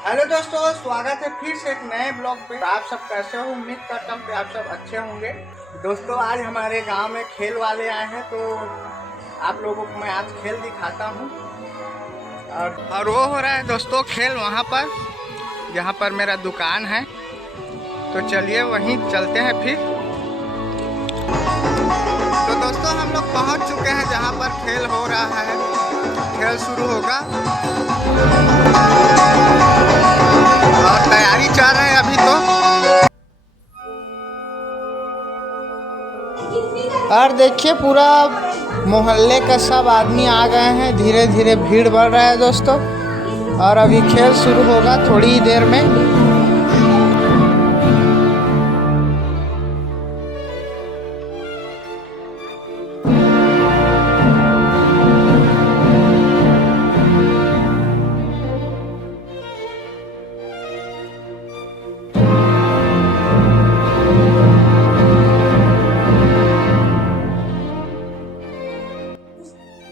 Hello दोस्तों, स्वागत है फिर से एक नए ब्लॉग पे। आप सब कैसे हो? उम्मीद करता हूँ कि आप सब अच्छे होंगे। दोस्तों, आज हमारे गांव में खेल वाले आए हैं, तो आप लोगों को मैं आज खेल दिखाता हूँ। और वो हो रहा है दोस्तों खेल वहाँ पर, जहाँ पर मेरा दुकान है। तो चलिए वहीं चलते हैं फिर। तो दोस्तों, हम लोग पहुँच चुके हैं जहाँ पर खेल हो रहा है। खेल शुरू होगा और तैयारी चल रही है अभी तो। और देखिए, पूरा मोहल्ले का सब आदमी आ गए हैं। धीरे धीरे भीड़ बढ़ रहा है दोस्तों, और अभी खेल शुरू होगा थोड़ी ही देर में।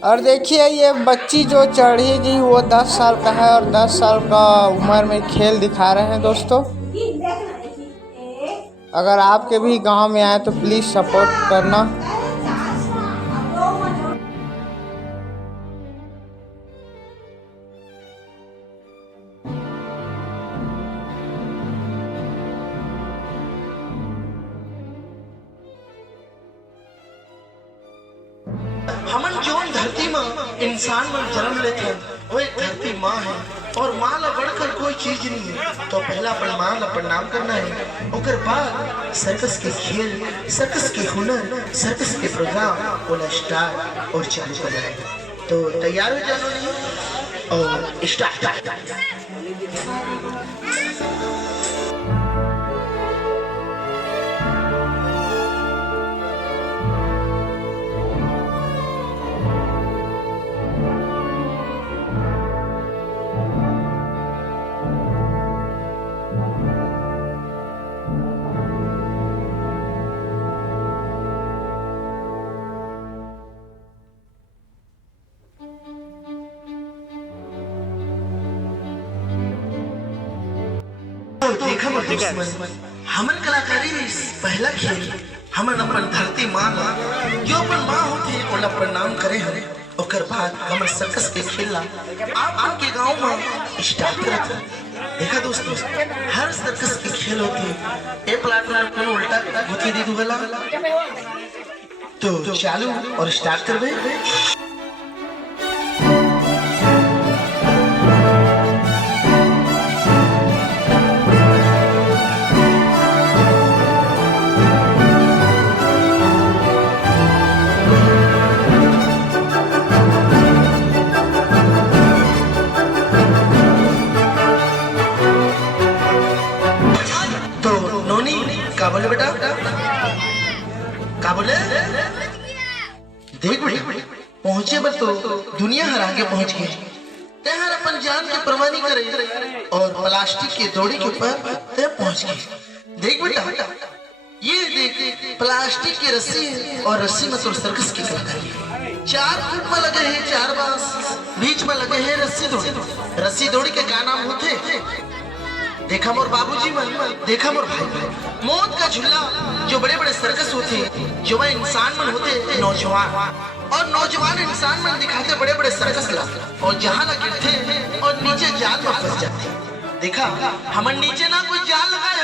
और देखिए, ये बच्ची जो चढ़ेगी वो 10 साल का है, और 10 साल का उम्र में खेल दिखा रहे हैं दोस्तों। अगर आपके भी गांव में आए तो प्लीज़ सपोर्ट करना। हमन जोन धरती में इंसान में जन्म लेते हैं, वो एक धरती माँ है। और माँ ला बढ़कर कोई चीज नहीं है। तो पहला अपन माँ ला प्रणाम करना है। उसके बाद सर्कस के खेल, सर्कस के हुनर, सर्कस के प्रोग्राम बोला स्टार्ट और चालू करना है। तो तैयार हो जाओ और स्टार्ट। देखा मत दुश्मन, हमन कलाकारी में पहला खेल हमन अपन धरती माँ ला, जो अपन माँ होती ओला प्रणाम करे हरे। ओकर बाद हमन सर्कस के खेल ला आप के गांव में स्टार्ट करत हैं। देखा दोस्तों, हर सर्कस की खेल होती है। एक प्लेटफॉर्म पर उल्टा होती दी दुगला। तो चालू और स्टार्ट करबे। का बोले बेटा, का बोले? देख बेटा, पहुंचे बस तो दुनिया हर आगे पहुंच गई। तेहर अपन जान के परवाह नहीं करे और प्लास्टिक के दौड़ी के ऊपर ते पहुंच गई। देख बेटा, ये देख प्लास्टिक की रस्सी है, और रस्सी में तो सर्कस की कलाकारी है। 4 फुट में लगे हैं 4 बांस, बीच में लगे हैं रस्सी दौड़ी। रस्सी दौड़ी के क्या नाम होते? देखा मोर बाबूजी मन, देखा मोर भाई, मौत का झूला। जो बड़े बड़े सर्कस होते हैं, जो वह इंसान मन होते नौजवान, और नौजवान इंसान मन दिखाते बड़े बड़े सर्कस ला, और जहाँ ना गिरते और नीचे जाल में फंस जाते। देखा, हमन नीचे ना कोई जाल लगाए,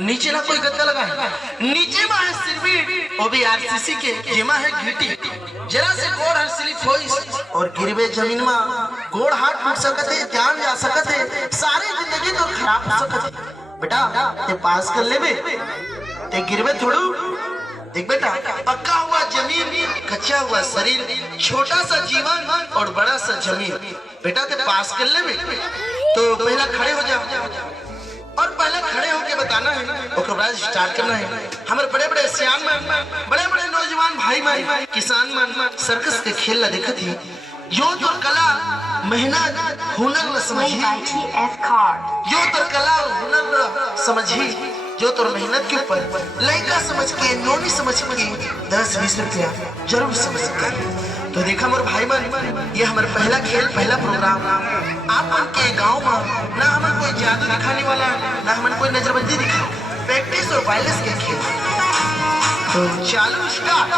नीचे ना कोई गद्दा लगाए, नीचे में है सिरबीट, वो भी आरसीसी के, जेमा है घीटी। जरा से गोड़ हर स्लिप होई और गिरबे जमीन में, गोड़ हाथ टूट सकत है, जान जा सकत है, सारी जिंदगी तो खराब हो सकत है। बेटा, ते पास कर लेबे, ते गिरबे थोड़ू। देख बेटा, पक्का हुआ जमीन, कच्चा हुआ शरीर, छोटा सा जीवन और बड़ा सा जमीन। बेटा, ते पास कर लेबे। तो पहला खड़े हो जा, और पहले खड़े होके बताना है, और बाद स्टार्ट करना है। हमारे बड़े बड़े सियान मन, बड़े बड़े नौजवान भाई मन, किसान मन सर्कस के खेल ला देखत ही। जो तो कला मेहनत हुनर न समझी, जो तो कला हुनर न समझी, जो तो मेहनत के ऊपर लड़का समझ के, नौनी समझ के 10-20 रुपया जरूर समझ के। तो देखा मोर भाई मन, ये हमारा पहला खेल, पहला प्रोग्राम। आप मन के गांव में ना हमन कोई जादू दिखाने वाला, ना हमन कोई नजरबंदी दिखा, प्रैक्टिस और वायरलेस के खेल। तो चालू स्टार्ट।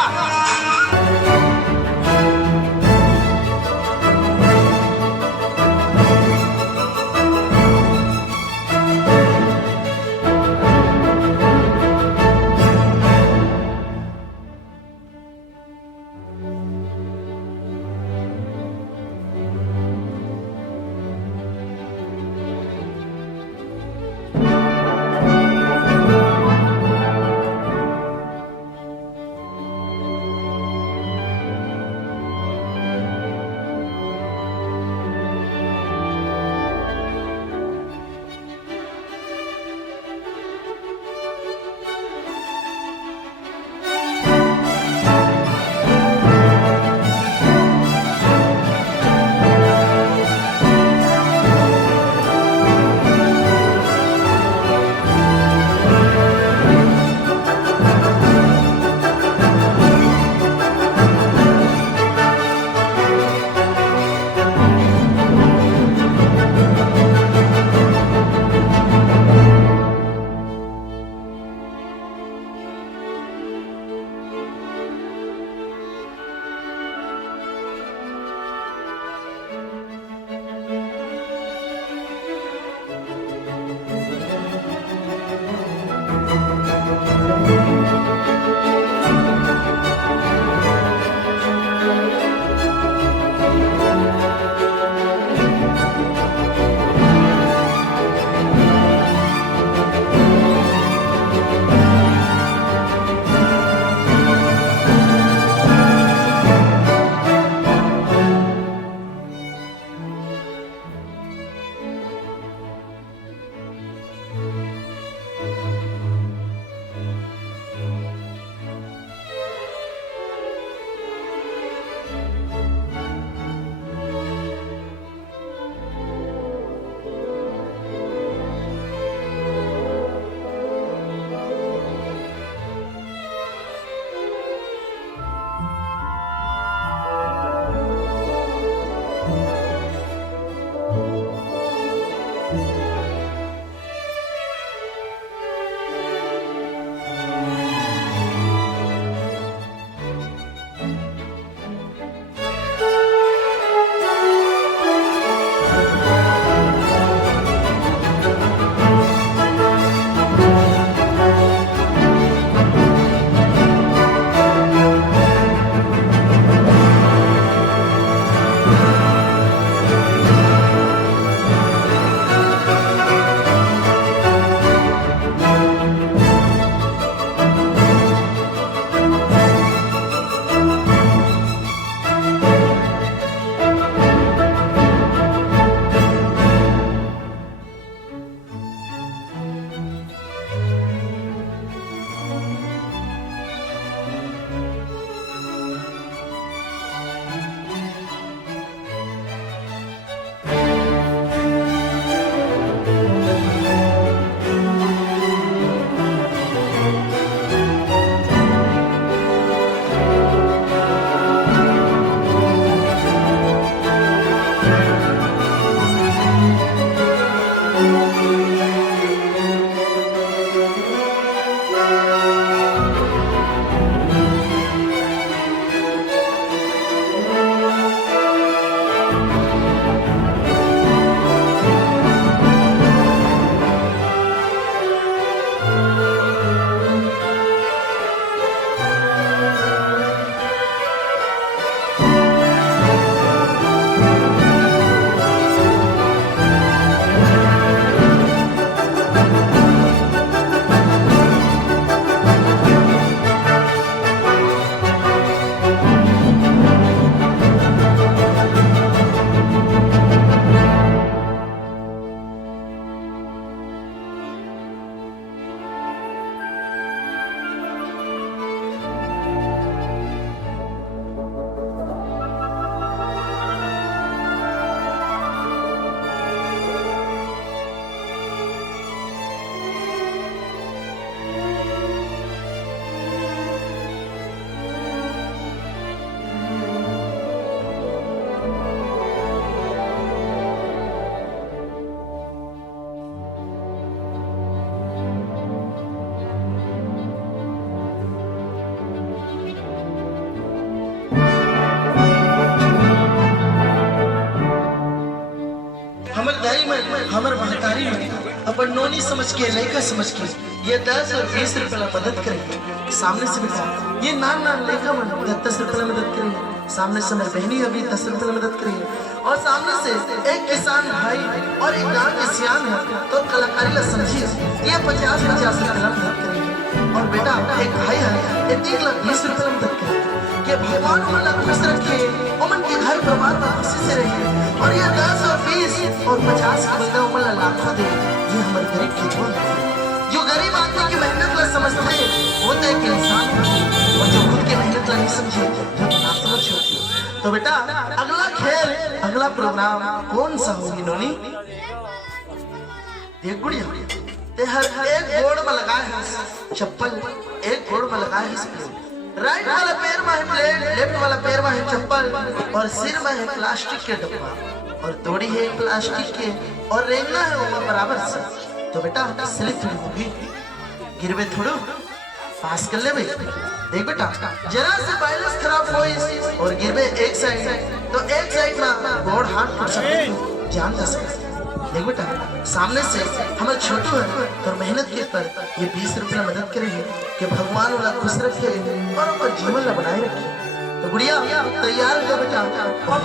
हमर महतारी में अपन नोनी समझ के लड़का समझ के ये 10 और 20 रुपए मदद करेंगे। सामने से बेटा ये नान लड़का मन 10 रुपए मदद करेंगे। सामने से मेरी बहनी अभी 10 रुपए मदद करेंगे। और सामने से एक किसान भाई और एक गांव के सियान है तो कलाकारी ला समझिए ये 50-50 रुपए मदद करेंगे। और बेटा एक भाई है ये 1,20,000 रुपए मदद करेंगे कि भगवान उन्हें खुश रखे, उमन के घर परिवार में खुशी से रहे। और ये 10 और 20 और 50 के बदले उमन लाखों दे। ये हमारे गरीब की जोन है जो गरीब आदमी की मेहनत ला समझते हैं वो तो एक इंसान है और जो खुद की मेहनत ला नहीं समझे जो ना समझ होती। तो बेटा अगला खेल अगला प्रोग्राम कौन सा होगी नोनी? देख गुड़िया ते हर एक गोड़ में लगाए है चप्पल, एक गोड़ में लगाए है राइट वाला पैर में है प्लेट, लेफ्ट वाला पैर में है चप्पल और सिर में है प्लास्टिक के डब्बा और तोड़ी है प्लास्टिक के और रेंगना है वो बराबर से। तो बेटा स्लिप थोड़ी होगी, गिरवे थोड़ो पास कर ले भाई। देख बेटा जरा से बैलेंस खराब हो और गिरवे एक साइड तो एक साइड में गोड़ हाथ टूट सकते जान जा सकते। देख बेटा सामने से हमारे छोटू है और मेहनत के पर ये 20 रुपया मदद करेंगे कि भगवान उन्हें खुश रखे और उनका जीवन ला बनाए रखे। तो गुड़िया तैयार हो बेटा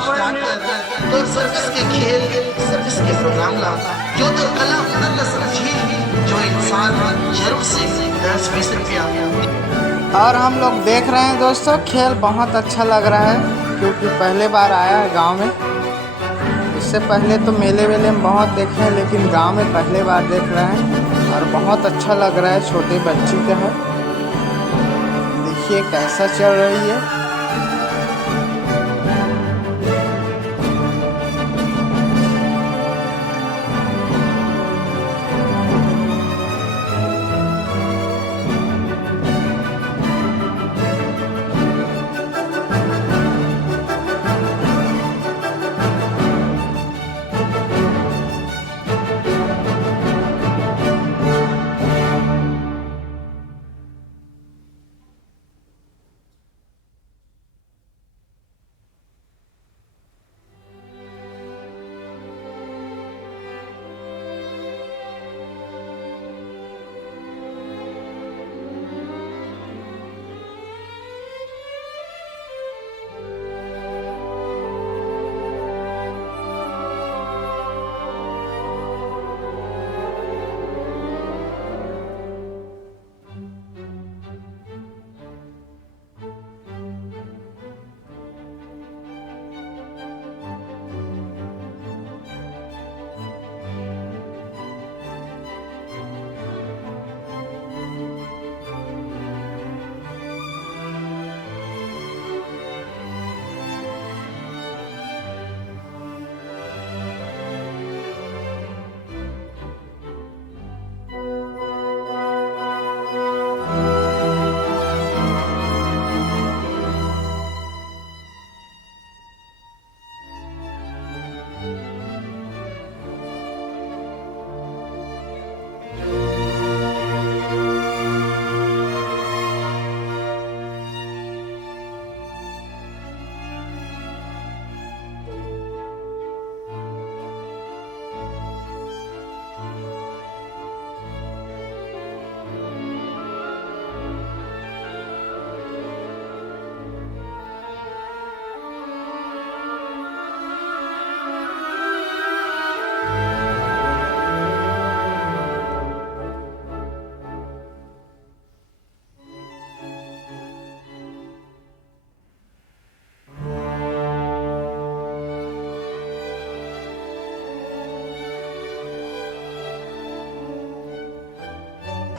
स्टार्ट कर तो सर्कस के खेल सर्कस के प्रोग्राम ला जो तो कला हुनर ला समझी जो इंसान जरूर से 10-20 रुपया। और हम लोग देख रहे हैं दोस्तों खेल बहुत अच्छा लग रहा है क्योंकि पहले बार आया है गाँव में। इससे पहले तो मेले वेले में बहुत देखे हैं लेकिन गांव में पहले बार देख रहे हैं और बहुत अच्छा लग रहा है। छोटे बच्चे का है, देखिए कैसा चल रही है।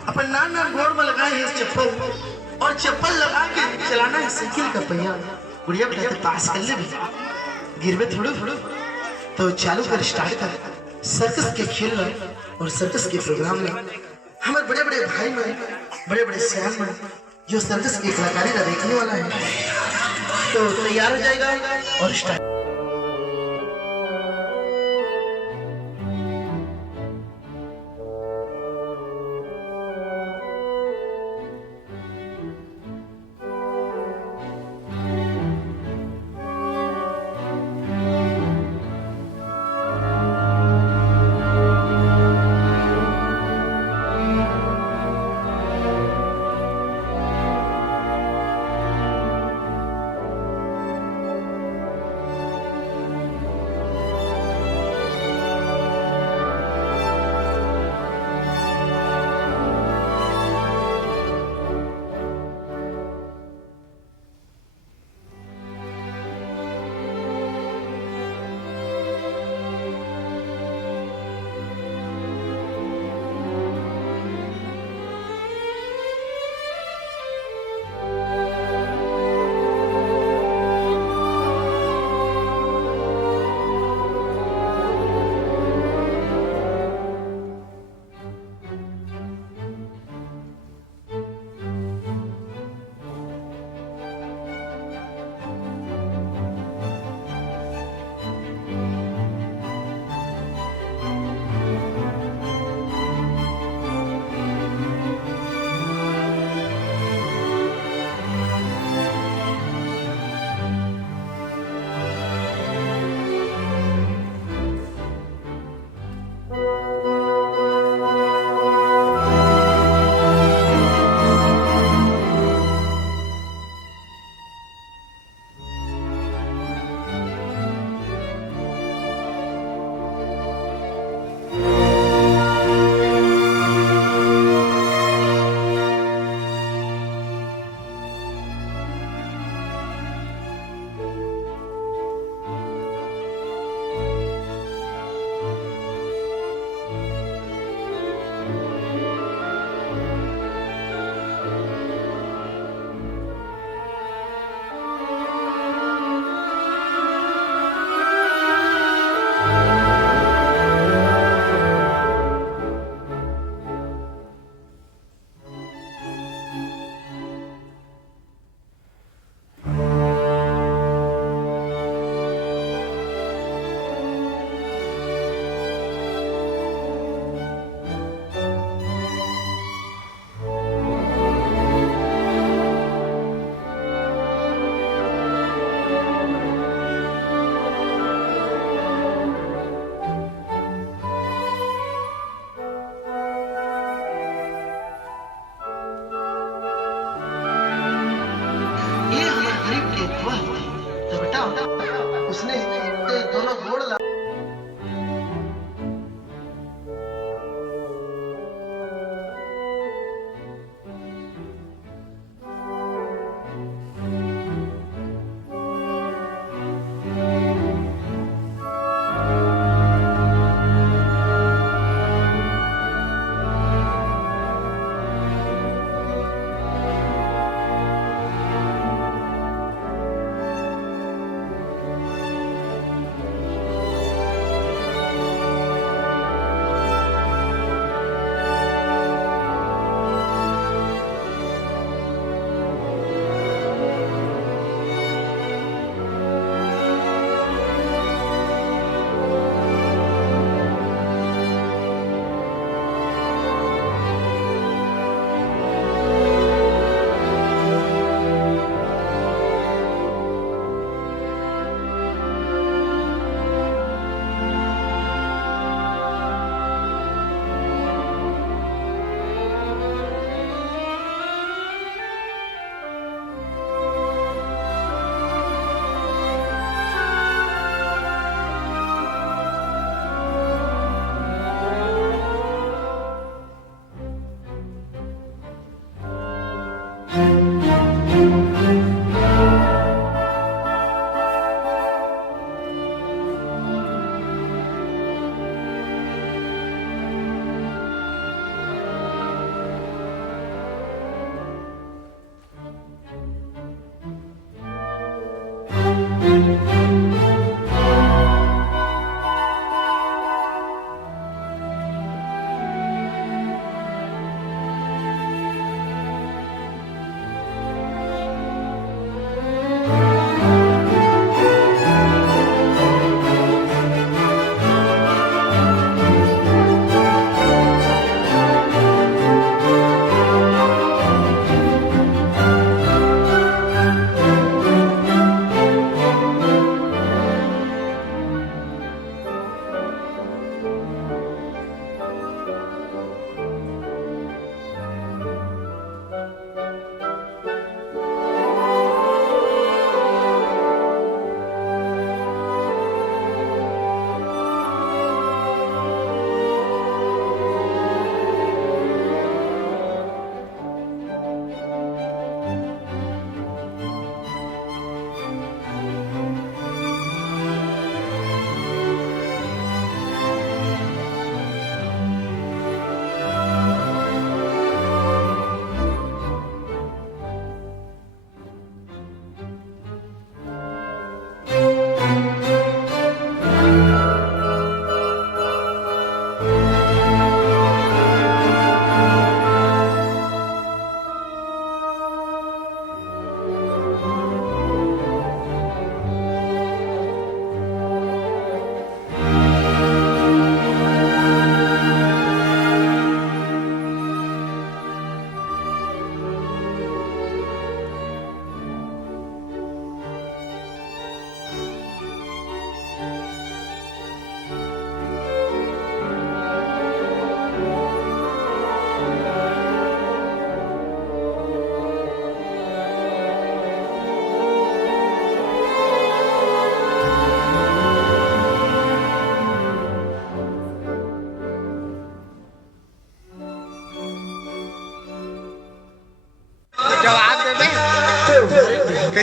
अपन नान गोड़ में लगाए है चप्पल और चप्पल लगा के चलाना है साइकिल का पहिया। गुड़िया बेटा तो पास कर ले भी गिरवे थोड़ो तो चालू कर स्टार्ट कर सर्कस के खेल और सर्कस के प्रोग्राम ला। हमारे बड़े बड़े भाई में बड़े बड़े सियान में जो सर्कस की कलाकारी का देखने वाला है तो तैयार हो जाएगा और स्टार्ट।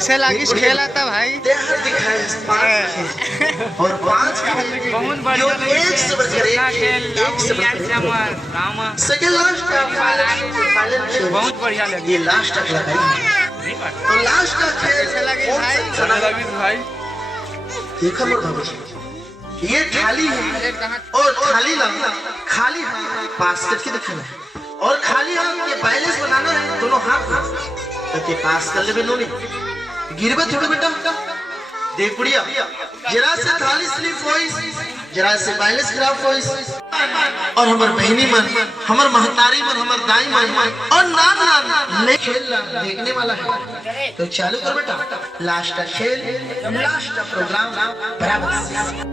कैसे लगी खेल आता भाई? तेहर दिखाए और 5 बहुत बढ़िया जो एक से बढ़कर सेकंड लास्ट बहुत बढ़िया लगी। ये लास्ट तक लगाई। तो लास्ट का खेल कैसे लगी भाई? भाई देखो मोर बाबू ये थाली है और थाली ला खाली हाथ पास करके दिखाना है और खाली हाथ ये बैलेंस बनाना है दोनों हाथ ताकि पास कर ले बेनोनी गिरबे थोड़े बेटा देख बुढ़िया जरा से थाली स्लिप होइस जरा से बैलेंस खराब होइस और हमर बहनी मन हमर महतारी मन हमर दाई मन और नान नान ले खेल देखने वाला है तो चालू कर बेटा लास्ट का खेल लास्ट का प्रोग्राम बराबर से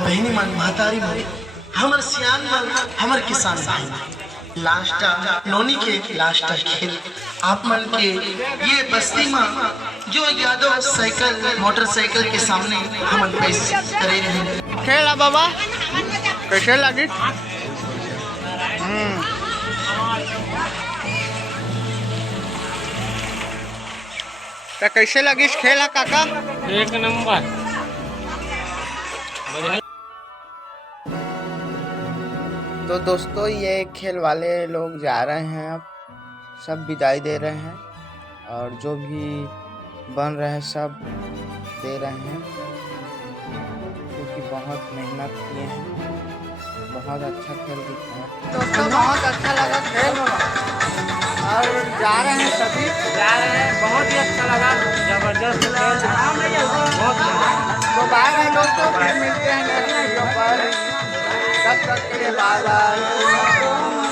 बहनी मन महतारी मन हमर सियान मन हमर किसान भाई लास्ट नोनी के लास्ट खेल आप मन के ये बस्ती में जो यादव साइकिल मोटरसाइकिल के सामने हम पेश करे रहे खेला बाबा कैसे लगी? तो कैसे लगी खेला काका? एक नंबर। तो दोस्तों ये खेल वाले लोग जा रहे हैं, अब सब विदाई दे रहे हैं और जो भी बन रहे हैं सब दे रहे हैं। बहुत मेहनत किए हैं, बहुत अच्छा खेल दिखाया। दोस्तों बहुत अच्छा लगा खेल और जा रहे हैं सभी जा रहे हैं, बहुत ही अच्छा लगा, जबरदस्त खेल, बहुत मजा। तो बाय बाय दोस्तों, फिर मिलते हैं नेक्स्ट वीडियो पर। तब तक के लिए बाय बाय।